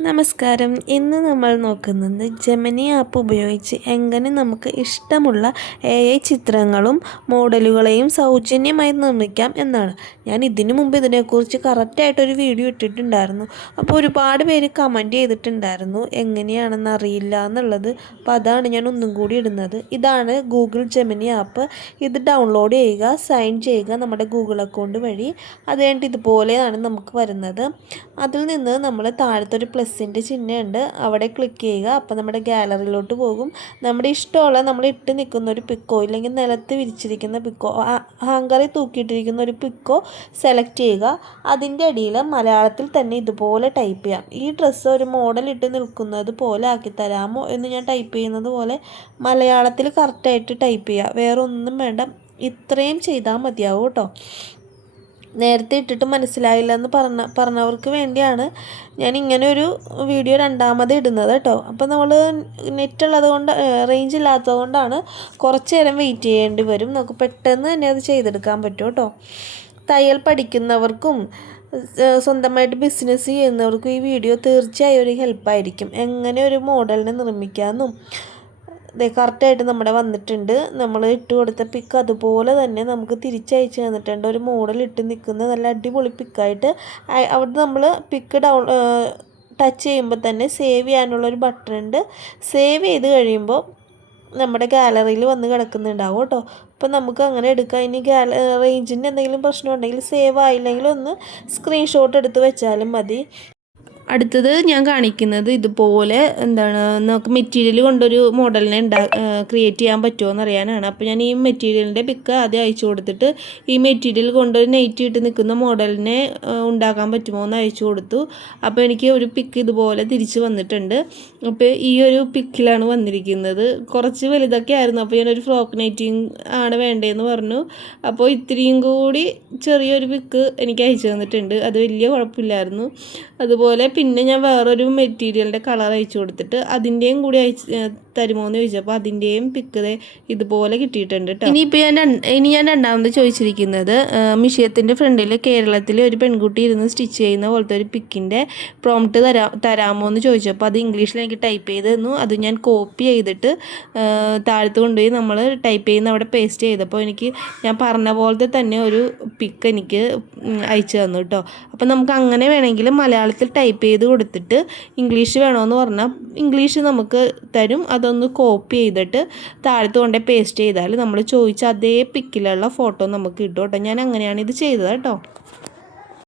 നമസ്കാരം. ഇന്ന് നമ്മൾ നോക്കുന്നത് ജെമിനി ആപ്പ് ഉപയോഗിച്ച് എങ്ങനെ നമുക്ക് ഇഷ്ടമുള്ള എ ഐ ചിത്രങ്ങളും മോഡലുകളെയും സൗജന്യമായി നിർമ്മിക്കാം എന്നാണ്. ഞാൻ ഇതിനു മുമ്പ് ഇതിനെക്കുറിച്ച് കറക്റ്റായിട്ടൊരു വീഡിയോ ഇട്ടിട്ടുണ്ടായിരുന്നു. അപ്പോൾ ഒരുപാട് പേര് കമന്റ് ചെയ്തിട്ടുണ്ടായിരുന്നു. എങ്ങനെയാണെന്ന് അറിയില്ല എന്നുള്ളത്. അപ്പോൾ അതാണ് ഞാൻ ഒന്നും കൂടി ഇടുന്നത്. ഇതാണ് ഗൂഗിൾ ജെമിനി ആപ്പ് ഇത് ഡൗൺലോഡ് ചെയ്യുക സൈൻ ചെയ്യുക നമ്മുടെ ഗൂഗിൾ അക്കൗണ്ട് വഴി. അത് കഴിഞ്ഞിട്ട് ഇതുപോലെയാണ് നമുക്ക് വരുന്നത്. അതിൽ നിന്ന് നമ്മൾ താഴത്തൊരു പ്ലസിന്റെ ചിഹ്നമുണ്ട് അവിടെ ക്ലിക്ക് ചെയ്യുക. അപ്പോൾ നമ്മുടെ ഗാലറിയിലോട്ട് പോകും. നമ്മുടെ ഇഷ്ടമുള്ള നമ്മൾ ഇട്ട് നിൽക്കുന്ന ഒരു പിക്കോ ഇല്ലെങ്കിൽ നിലത്ത് വിരിച്ചിരിക്കുന്ന പിക്കോ ഹാങ്കറിൽ തൂക്കിയിട്ടിരിക്കുന്ന ഒരു പിക്കോ സെലക്ട് ചെയ്യുക. അതിന്റെ അടിയിൽ മലയാളത്തിൽ തന്നെ ഇതുപോലെ ടൈപ്പ് ചെയ്യാം. ഈ ഡ്രസ്സ് ഒരു മോഡൽ ഇട്ട് നിൽക്കുന്നത് പോലെ ആക്കി തരാമോ എന്ന് ഞാൻ ടൈപ്പ് ചെയ്യുന്നത് പോലെ മലയാളത്തിൽ കറക്റ്റായിട്ട് ടൈപ്പ് ചെയ്യുക വേറെ ഒന്നും വേണ്ട. ഇത്രയും ചെയ്താൽ മതിയാവും കേട്ടോ. നേരത്തെ ഇട്ടിട്ട് മനസ്സിലായില്ല എന്ന് പറഞ്ഞ പറഞ്ഞവർക്ക് വേണ്ടിയാണ് ഞാൻ ഇങ്ങനെ ഒരു വീഡിയോ രണ്ടാമത് ഇടുന്നത് കേട്ടോ. അപ്പോൾ നമ്മൾ നെറ്റ് ഉള്ളത് കൊണ്ട് റേഞ്ച് ഇല്ലാത്തത് കൊണ്ടാണ് കുറച്ച് നേരം വെയിറ്റ് ചെയ്യേണ്ടി വരും. നമുക്ക് പെട്ടെന്ന് തന്നെ അത് ചെയ്തെടുക്കാൻ പറ്റും കേട്ടോ. തയ്യൽ പഠിക്കുന്നവർക്കും സ്വന്തമായിട്ട് ബിസിനസ് ചെയ്യുന്നവർക്കും ഈ വീഡിയോ തീർച്ചയായും ഒരു ഹെൽപ്പായിരിക്കും എങ്ങനെ ഒരു മോഡലിനെ നിർമ്മിക്കാമെന്നും കറക്റ്റായിട്ട് നമ്മുടെ വന്നിട്ടുണ്ട്. നമ്മൾ ഇട്ട് കൊടുത്ത പിക്ക് അതുപോലെ തന്നെ നമുക്ക് തിരിച്ചയച്ച് തന്നിട്ടുണ്ട്. ഒരു മോഡൽ ഇട്ട് നിൽക്കുന്ന നല്ല അടിപൊളി പിക്കായിട്ട് അവിടെ നമ്മൾ പിക്ക് ഡൗൺ ടച്ച് ചെയ്യുമ്പോൾ തന്നെ സേവ് ചെയ്യാനുള്ള ഒരു ബട്ടൺ ഉണ്ട്. സേവ് ചെയ്ത് കഴിയുമ്പോൾ നമ്മുടെ ഗാലറിയിൽ വന്ന് കിടക്കുന്നുണ്ടാവും കേട്ടോ. അപ്പോൾ നമുക്ക് അങ്ങനെ എടുക്കാം. ഇനി ഗാല റേഞ്ചിന്റെ എന്തെങ്കിലും പ്രശ്നമുണ്ടെങ്കിൽ സേവ് ആയില്ലെങ്കിൽ ഒന്ന് സ്ക്രീൻഷോട്ട് എടുത്ത് വെച്ചാലും മതി. അടുത്തത് ഞാൻ കാണിക്കുന്നത് ഇതുപോലെ എന്താണ് നമുക്ക് മെറ്റീരിയൽ കൊണ്ടൊരു മോഡലിനെ ഉണ്ടാ ക്രിയേറ്റ് ചെയ്യാൻ പറ്റുമോ എന്നറിയാനാണ് അപ്പോൾ ഞാൻ ഈ മെറ്റീരിയലിന്റെ പിക്ക് ആദ്യം അയച്ചു കൊടുത്തിട്ട് ഈ മെറ്റീരിയൽ കൊണ്ടൊരു നെയ്റ്റ് ഇട്ട് നിൽക്കുന്ന മോഡലിനെ ഉണ്ടാക്കാൻ പറ്റുമോ എന്ന് അയച്ചു കൊടുത്തു. അപ്പോൾ എനിക്ക് ഒരു പിക്ക് ഇതുപോലെ തിരിച്ച് വന്നിട്ടുണ്ട്. അപ്പോൾ ഈ ഒരു പിക്കിലാണ് വന്നിരിക്കുന്നത്. കുറച്ച് വലുതൊക്കെ ആയിരുന്നു. അപ്പോൾ ഞാനൊരു ഫ്രോക്ക് നൈറ്റിങ് ആണ് വേണ്ടതെന്ന് പറഞ്ഞു. അപ്പോൾ ഇത്രയും കൂടി ചെറിയൊരു പിക്ക് എനിക്ക് അയച്ചു തന്നിട്ടുണ്ട്. അത് വലിയ കുഴപ്പമില്ലായിരുന്നു. അതുപോലെ പിന്നെ ഞാൻ വേറൊരു മെറ്റീരിയലിന്റെ കളർ അയച്ചു കൊടുത്തിട്ട് അതിന്റെയും കൂടി അയച്ച് തരുമോ എന്ന് ചോദിച്ചപ്പോൾ അതിന്റെയും പിക്ക് ഇതുപോലെ കിട്ടിയിട്ടുണ്ട് കേട്ടോ ഇനിയിപ്പോൾ ഞാൻ ഇനി ഞാൻ രണ്ടാമത് ചോദിച്ചിരിക്കുന്നത് മിഷയത്തിന്റെ ഫ്രണ്ടിൽ കേരളത്തിൽ ഒരു പെൺകുട്ടി ഇരുന്ന് സ്റ്റിച്ച് ചെയ്യുന്ന പോലത്തെ ഒരു പിക്കിന്റെ പ്രോംപ്റ്റ് തരാ തരാമോ എന്ന് ചോദിച്ചപ്പോൾ അത് ഇംഗ്ലീഷിൽ എനിക്ക് ടൈപ്പ് ചെയ്ത് തന്നു. അത് ഞാൻ കോപ്പി ചെയ്തിട്ട് താഴത്ത് കൊണ്ടുപോയി നമ്മൾ ടൈപ്പ് ചെയ്യുന്ന അവിടെ പേസ്റ്റ് ചെയ്തപ്പോൾ എനിക്ക് ഞാൻ പറഞ്ഞ പോലത്തെ തന്നെ ഒരു പിക്ക് എനിക്ക് അയച്ചു തന്നു കേട്ടോ അപ്പോൾ നമുക്ക് അങ്ങനെ വേണമെങ്കിൽ മലയാളത്തിൽ ടൈപ്പ് ചെയ്ത് കൊടുത്തിട്ട് ഇംഗ്ലീഷ് വേണമെന്ന് പറഞ്ഞാൽ ഇംഗ്ലീഷ് നമുക്ക് തരും. അതൊന്ന് കോപ്പി ചെയ്തിട്ട് താഴത്ത് കൊണ്ടേ പേസ്റ്റ് ചെയ്താൽ നമ്മൾ ചോദിച്ച അതേ പിക്കിലുള്ള ഫോട്ടോ നമുക്ക് കിട്ടും കേട്ടോ. ഞാൻ അങ്ങനെയാണ് ഇത് ചെയ്തത് കേട്ടോ.